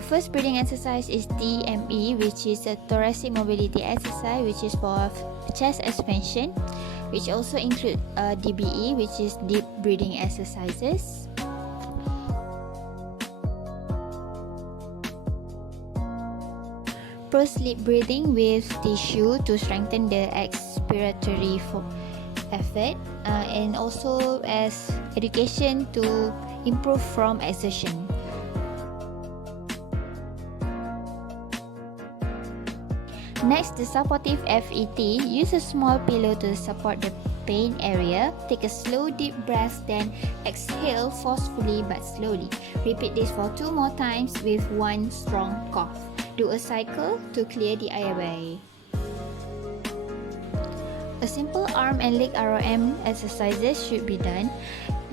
The first breathing exercise is DME, which is a thoracic mobility exercise, which is for chest expansion, which also include DBE, which is deep breathing exercises. Pro-sleep breathing with tissue to strengthen the expiratory effort, and also as education to improve from exertion. Next, the supportive FET. Use a small pillow to support the pain area. Take a slow deep breath, then exhale forcefully but slowly. Repeat this for 2 more times with 1 strong cough. Do a cycle to clear the airway. A simple arm and leg ROM exercises should be done.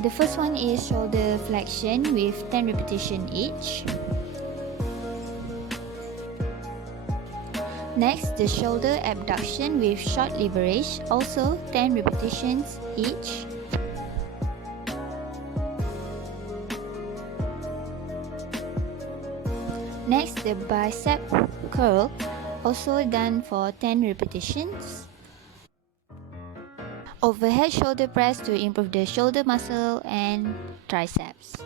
The first one is shoulder flexion with 10 repetitions each. Next, the shoulder abduction with short leverage, also 10 repetitions each. Next, the bicep curl, also done for 10 repetitions. Overhead shoulder press to improve the shoulder muscle and triceps.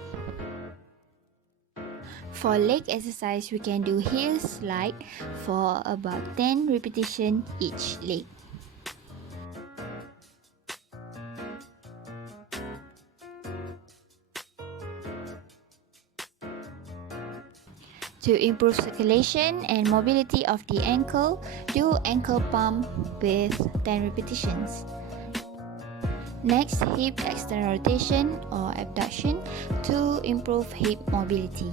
For leg exercise, we can do heel slide for about 10 repetitions each leg. To improve circulation and mobility of the ankle, do ankle pump with 10 repetitions. Next, hip external rotation or abduction to improve hip mobility.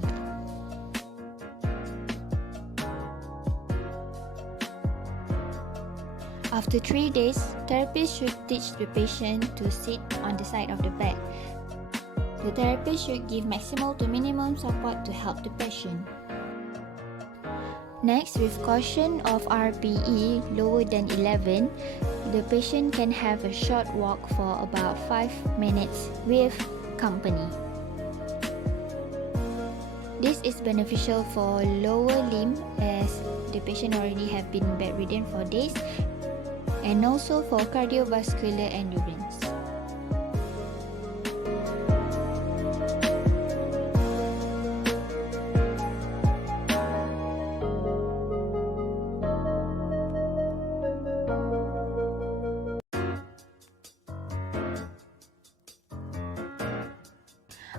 After 3 days, therapist should teach the patient to sit on the side of the bed. The therapist should give maximal to minimum support to help the patient. Next, with caution of RPE lower than 11, the patient can have a short walk for about 5 minutes with company. This is beneficial for lower limb as the patient already have been bedridden for days, and also for cardiovascular endurance.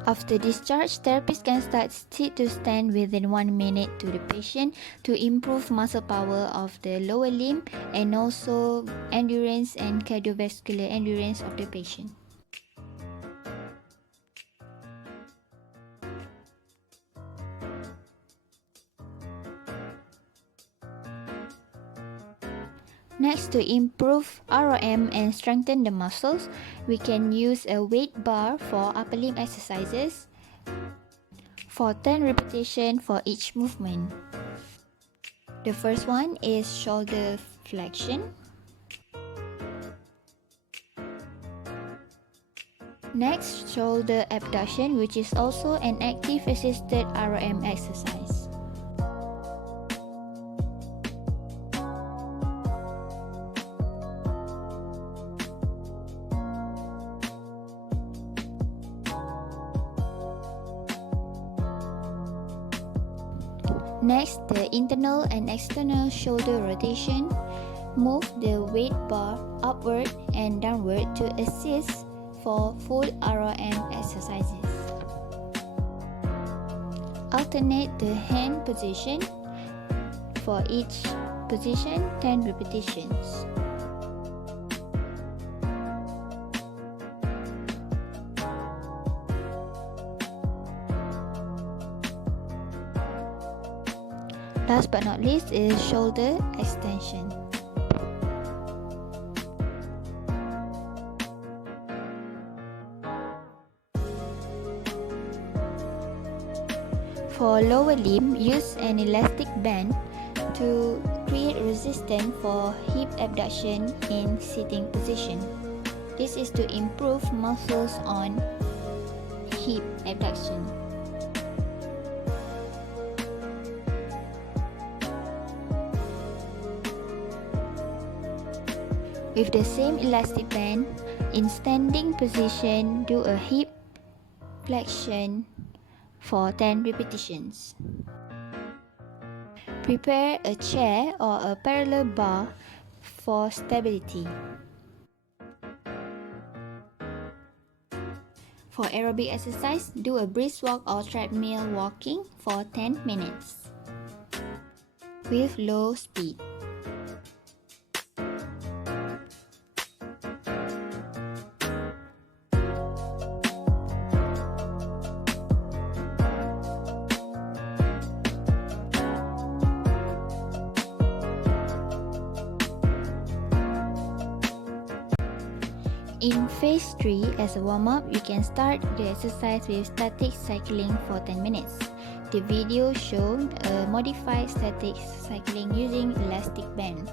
After discharge, therapist can start sit to stand within 1 minute to the patient to improve muscle power of the lower limb and also endurance and cardiovascular endurance of the patient. Next, to improve ROM and strengthen the muscles, we can use a weight bar for upper limb exercises for 10 repetitions for each movement. The first one is shoulder flexion. Next, shoulder abduction, which is also an active assisted ROM exercise. Next, the internal and external shoulder rotation. Move the weight bar upward and downward to assist for full ROM exercises. Alternate the hand position. For each position, 10 repetitions. Last but not least is shoulder extension. For lower limb, use an elastic band to create resistance for hip abduction in sitting position. This is to improve muscles on hip abduction. With the same elastic band, in standing position, do a hip flexion for 10 repetitions. Prepare a chair or a parallel bar for stability. For aerobic exercise, do a brisk walk or treadmill walking for 10 minutes with low speed. In phase 3, as a warm-up, you can start the exercise with static cycling for 10 minutes. The video showed a modified static cycling using elastic band.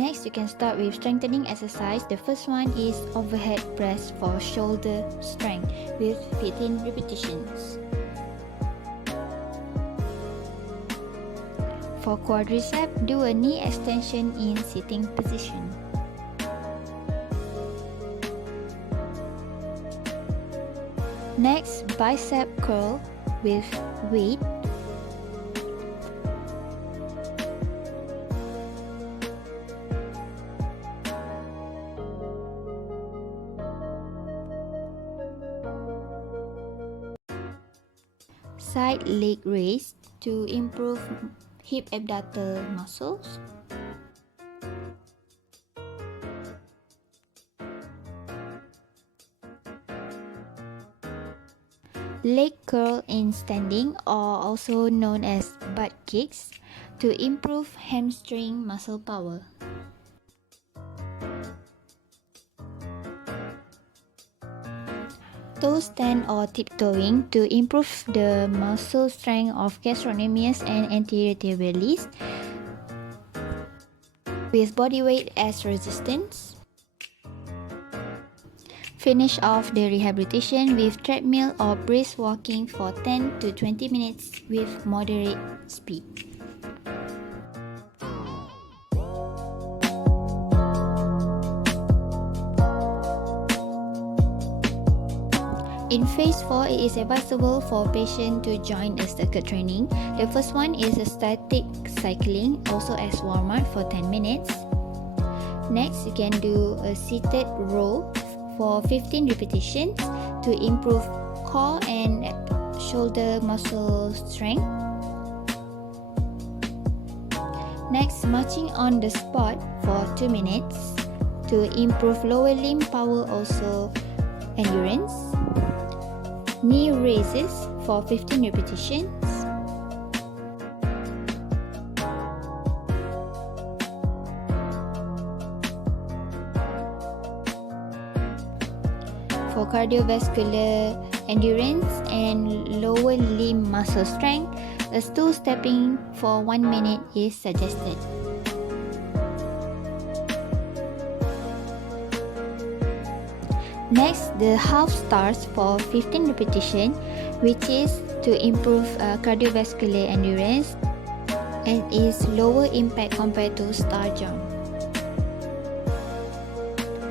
Next, you can start with strengthening exercise. The first one is overhead press for shoulder strength with 15 repetitions. For quadricep, do a knee extension in sitting position. Next, bicep curl with weight. Side leg raise to improve hip abductor muscles. Leg curl in standing, or also known as butt kicks, to improve hamstring muscle power. Toe stand or tiptoeing to improve the muscle strength of gastrocnemius and anterior tibialis with body weight as resistance. Finish off the rehabilitation with treadmill or brisk walking for 10 to 20 minutes with moderate speed. In phase 4, it is advisable for patients to join a circuit training. The first one is a static cycling, also as warm-up for 10 minutes. Next, you can do a seated row for 15 repetitions to improve core and shoulder muscle strength. Next, marching on the spot for 2 minutes to improve lower limb power, also endurance. Knee raises for 15 repetitions. For cardiovascular endurance and lower limb muscle strength, a stool stepping for 1 minute is suggested. Next, the half stars for 15 repetition, which is to improve cardiovascular endurance and is lower impact compared to star jump.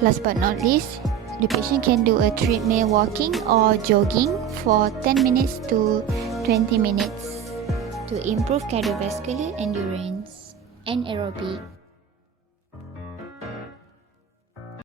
Last but not least, the patient can do a treadmill walking or jogging for 10 minutes to 20 minutes to improve cardiovascular endurance and aerobic